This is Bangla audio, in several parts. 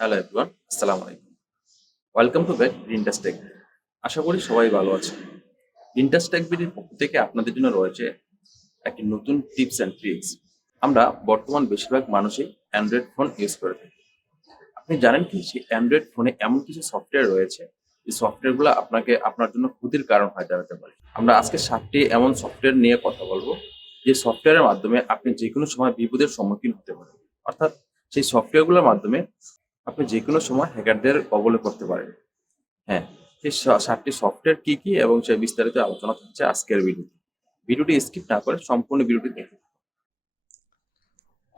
হ্যালো এভরিওয়ান, আসসালামু আলাইকুম। ওয়েলকাম টু ব্যাক গ্রিনটাস টেক। আশা করি সবাই ভালো আছেন। গ্রিনটাস টেক বিডির পক্ষ থেকে আপনাদের জন্য রয়েছে একটি নতুন টিপস অ্যান্ড ট্রিক্স। আমরা বর্তমান বেশিরভাগ মানুষই অ্যান্ড্রয়েড ফোন ইউজ করে থাকি। আপনি জানেন কি সেই অ্যান্ড্রয়েড ফোনে এমন কিছু সফটওয়্যার রয়েছে, যে সফটওয়্যারগুলো আপনার জন্য ক্ষতির কারণ হয়ে দাঁড়াতে পারে। আমরা আজকে 7টি এমন সফটওয়্যার নিয়ে কথা বলবো, যে সফটওয়্যারের মাধ্যমে আপনি যেকোনো সময় বিপদের সম্মুখীন হতে পারেন। অর্থাৎ সেই সফটওয়্যারগুলোর মাধ্যমে আপনি যেকোনো সময় হ্যাকারদের কবলে পড়তে পারেন। হ্যাঁ, সেই ৭টি সফটওয়্যার কি, কি এবং সে বিস্তারিত আলোচনা থাকছে আজকের ভিডিওতে। ভিডিওটি স্কিপ না করে সম্পূর্ণ ভিডিওটি দেখুন।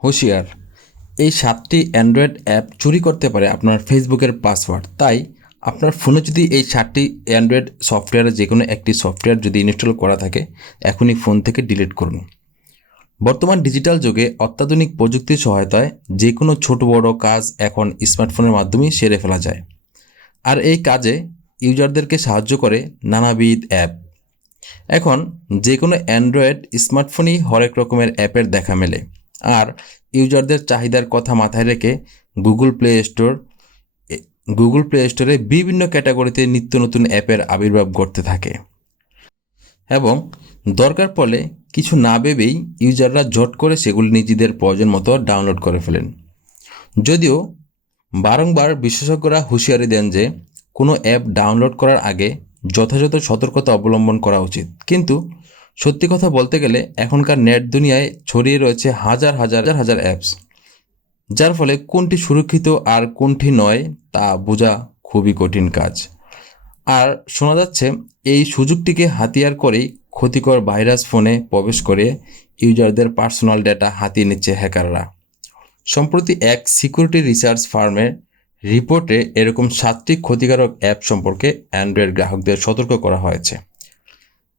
হুঁশিয়ার, এই 7টি অ্যান্ড্রয়েড অ্যাপ চুরি করতে পারে আপনার ফেসবুকের পাসওয়ার্ড। তাই আপনার ফোনে যদি এই 7টি অ্যান্ড্রয়েড সফটওয়্যারে যে কোনো একটি সফটওয়্যার যদি ইনস্টল করা থাকে, এখনই ফোন থেকে ডিলিট করুন। বর্তমান ডিজিটাল যুগে অত্যাধুনিক প্রযুক্তির সহায়তায় যে কোনো ছোট বড় কাজ এখন স্মার্টফোনের মাধ্যমেই সেরে ফেলা যায়। আর এই কাজে ইউজারদেরকে সাহায্য করে নানাবিধ অ্যাপ। এখন যে কোনো অ্যান্ড্রয়েড স্মার্টফোনই হরেক রকমের অ্যাপের দেখা মেলে। আর ইউজারদের চাহিদার কথা মাথায় রেখে Google play store Google play স্টোরে বিভিন্ন ক্যাটাগরিতে নিত্য নতুন অ্যাপের আবির্ভাব ঘটতে থাকে এবং দরকার পড়লে কিছু না ভেবেই ইউজাররা জট করে সেগুলি নিজেদের প্রয়োজন মতো ডাউনলোড করে ফেলেন। যদিও বারংবার বিশেষজ্ঞরা হুঁশিয়ারি দেন যে কোনো অ্যাপ ডাউনলোড করার আগে যথাযথ সতর্কতা অবলম্বন করা উচিত, কিন্তু সত্যি কথা বলতে গেলে এখনকার নেট দুনিয়ায় ছড়িয়ে রয়েছে হাজার হাজার হাজার অ্যাপস, যার ফলে কোনটি সুরক্ষিত আর কোনটি নয় তা বোঝা খুবই কঠিন কাজ। আর শোনা যাচ্ছে এই সুযোগটিকে হাতিয়ার করেই ক্ষতিকর ভাইরাস ফোনে প্রবেশ করে ইউজারদের পার্সোনাল ডেটা হাতিয়ে নিচ্ছে হ্যাকাররা। সম্প্রতি এক সিকিউরিটি রিসার্চ ফার্মের রিপোর্টে এরকম 7টি ক্ষতিকারক অ্যাপ সম্পর্কে অ্যান্ড্রয়েড গ্রাহকদের সতর্ক করা হয়েছে,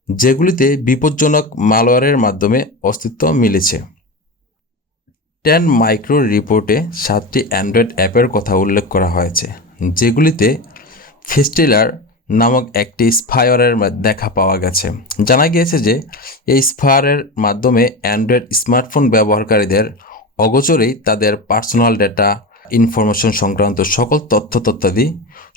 যেগুলিতে বিপজ্জনক ম্যালওয়্যারের মাধ্যমে অস্তিত্ব মিলেছে। 10 মাইক্রো রিপোর্টে 7টি অ্যান্ড্রয়েড অ্যাপের কথা উল্লেখ করা হয়েছে, যেগুলিতে ফেস্টিলার নামক একটি স্পাইওয়্যারের দেখা পাওয়া গেছে। জানা গিয়েছে যে এই স্পাইওয়্যারের মাধ্যমে অ্যান্ড্রয়েড স্মার্টফোন ব্যবহারকারীদের অগোচরেই তাদের পার্সোনাল ডেটা, ইনফরমেশন সংক্রান্ত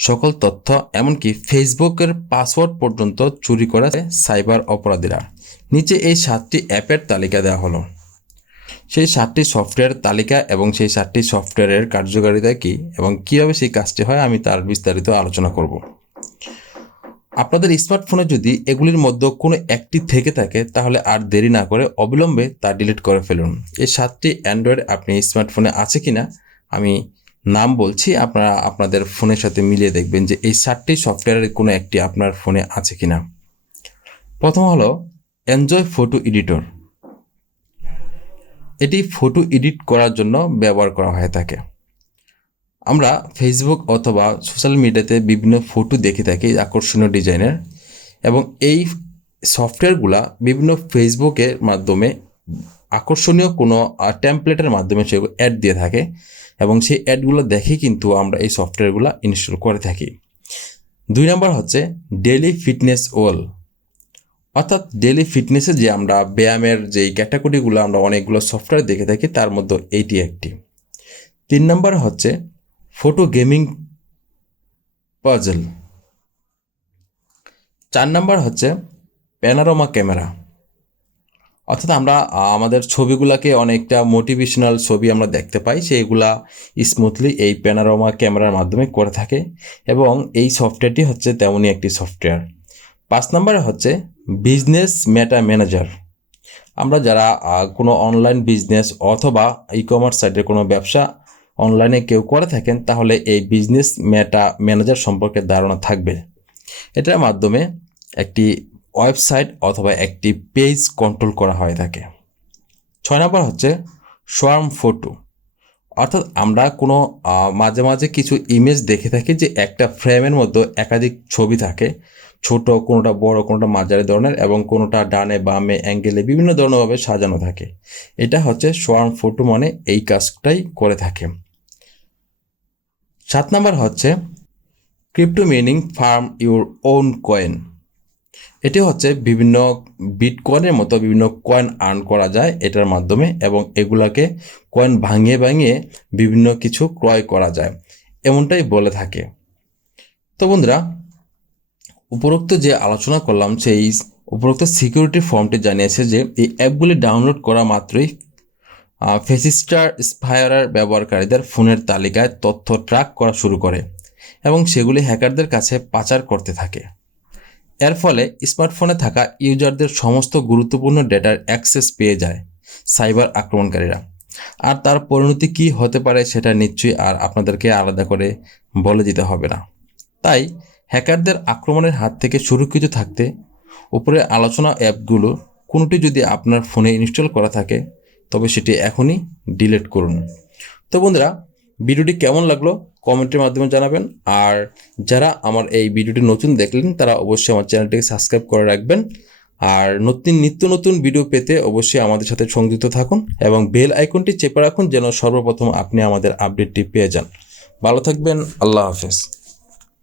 সকল তথ্য এমনকি ফেসবুকের পাসওয়ার্ড পর্যন্ত চুরি করে সাইবার অপরাধীরা। নিচে এই 7টি অ্যাপের তালিকা দেওয়া হলো। সেই 7টি সফটওয়্যার তালিকা এবং সেই 7টি সফটওয়্যারের কার্যকারিতা কী এবং কীভাবে সেই কাজটি হয়, আমি তার বিস্তারিত আলোচনা করব। আপনাদের স্মার্টফোনে যদি এগুলির মধ্যে কোনো একটি থেকে থাকে, তাহলে আর দেরি না করে অবিলম্বে তা ডিলিট করে ফেলুন। এই 7টি অ্যান্ড্রয়েড আপনি স্মার্টফোনে আছে কিনা আমি নাম বলছি, আপনারা আপনাদের ফোনের সাথে মিলিয়ে দেখবেন যে এই 7টি সফটওয়্যারের কোনো একটি আপনার ফোনে আছে কিনা। প্রথম হলো এনজয় ফটো এডিটর। এটি ফটো এডিট করার জন্য ব্যবহার করা হয়ে থাকে। আমরা ফেসবুক অথবা সোশ্যাল মিডিয়াতে বিভিন্ন ফটো দেখে থাকি আকর্ষণীয় ডিজাইনের, এবং এই সফটওয়্যারগুলা বিভিন্ন ফেসবুকের মাধ্যমে আকর্ষণীয় কোনো টেমপ্লেটের মাধ্যমে সে অ্যাড দিয়ে থাকে, এবং সেই অ্যাডগুলো দেখে কিন্তু আমরা এই সফটওয়্যারগুলো ইনস্টল করে থাকি। 2 নম্বর হচ্ছে ডেইলি ফিটনেস ওয়াল, অর্থাৎ ডেইলি ফিটনেসে যে আমরা ব্যায়ামের যেই ক্যাটাগরিগুলো আমরা অনেকগুলো সফটওয়্যার দেখে থাকি, তার মধ্যে এইটি একটি। 3 নম্বর হচ্ছে ফটো গেমিং পাজল। 4 নম্বর হচ্ছে প্যানোরামা ক্যামেরা, অর্থাৎ আমরা আমাদের ছবিগুলোকে অনেকটা মোটিভেশনাল ছবি আমরা দেখতে পাই, সেইগুলা স্মুথলি এই প্যানোরামা ক্যামেরার মাধ্যমে করে থাকে, এবং এই সফটওয়্যারটি হচ্ছে তেমনই একটি সফটওয়্যার। 5 নম্বরে হচ্ছে বিজনেস মেটা ম্যানেজার। আমরা যারা কোনো অনলাইন বিজনেস অথবা ই কমার্স সাইটের কোনো ব্যবসা অনলাইনে কেউ করে থাকেন, তাহলে এই বিজনেস মেটা ম্যানেজার সম্পর্কে ধারণা থাকবে। এটার মাধ্যমে একটি ওয়েবসাইট অথবা একটি পেজ কন্ট্রোল করা হয়ে থাকে। 6 নম্বর হচ্ছে সোয়ার্ম ফটো, অর্থাৎ আমরা কোনো মাঝে মাঝে কিছু ইমেজ দেখে থাকি যে একটা ফ্রেমের মধ্যে একাধিক ছবি থাকে, ছোট, কোনোটা বড়, কোনোটা মাঝারি ধরনের, এবং কোনোটা ডানে বামে অ্যাঙ্গেলে বিভিন্ন ধরনেরভাবে সাজানো থাকে। এটা হচ্ছে সোয়ার্ম ফটো, মানে এই কাজটাই করে থাকে। 7 নম্বর হচ্ছে crypto meaning farm your own coin. এটি হচ্ছে বিভিন্ন বিটকয়েনের মতো বিভিন্ন কয়েন আর্ন করা যায় এটার মাধ্যমে, এবং এগুলাকে কয়েন ভাঙিয়ে ভাঙিয়ে বিভিন্ন কিছু ক্রয় করা যায়। এমনটাই বলে থাকে। তো বন্ধুরা, উপরোক্ত যে আলোচনা করলাম সেই উপরোক্ত সিকিউরিটি ফর্মটি জানিয়েছে যে এই অ্যাপগুলি ডাউনলোড করা মাত্রই ফেসিস্টার স্পায়ারার ব্যবহারকারীদের ফোনের তালিকায় তথ্য ট্র্যাক করা শুরু করে এবং সেগুলি হ্যাকারদের কাছে পাচার করতে থাকে। এর ফলে স্মার্টফোনে থাকা ইউজারদের সমস্ত গুরুত্বপূর্ণ ডেটার অ্যাক্সেস পেয়ে যায় সাইবার আক্রমণকারীরা। আর তার পরিণতি কী হতে পারে সেটা নিশ্চয়ই আর আপনাদেরকে আলাদা করে বলে দিতে হবে না। তাই হ্যাকারদের আক্রমণের হাত থেকে সুরক্ষিত থাকতে উপরে আলোচনা অ্যাপগুলো কোনোটি যদি আপনার ফোনে ইনস্টল করা থাকে তবে সেটি এখনই ডিলিট করুন। তো বন্ধুরা, ভিডিওটি কেমন লাগলো কমেন্টের মাধ্যমে জানাবেন। আর যারা আমার এই ভিডিওটি নতুন দেখলেন তারা অবশ্যই আমার চ্যানেলটিকে সাবস্ক্রাইব করে রাখবেন। আর নিত্য নতুন ভিডিও পেতে অবশ্যই আমাদের সাথে সংযুক্ত থাকুন এবং বেল আইকনটি চেপে রাখুন যেন সর্বপ্রথম আপনি আমাদের আপডেটটি পেয়ে যান। ভালো থাকবেন। আল্লাহ হাফেজ।